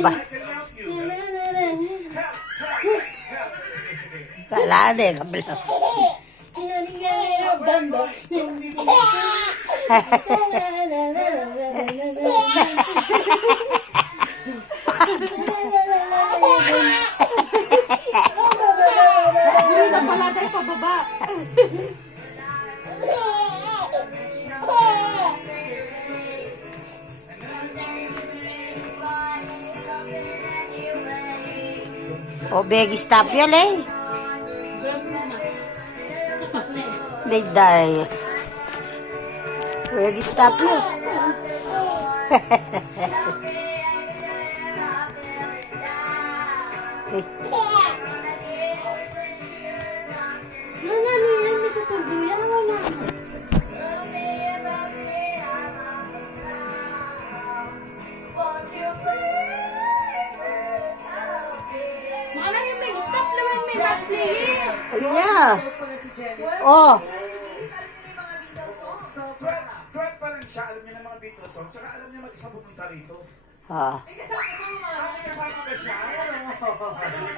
Ba? Wala na eh, kabla. Hindi na pala tayo pababa. O, beg, stop yun eh. Sapat na eh. They die. Beg, stop yun. Wala na yan, may tutundo yan. Wala na. Mga lang yung nag-stop naman, may back player. Yeah. Oh. So, Brad pa lang siya, alam niya ng mga Beatles songs, saka alam niya mag-isa pupunta rito. Ah. May kasama ba siya? Ano?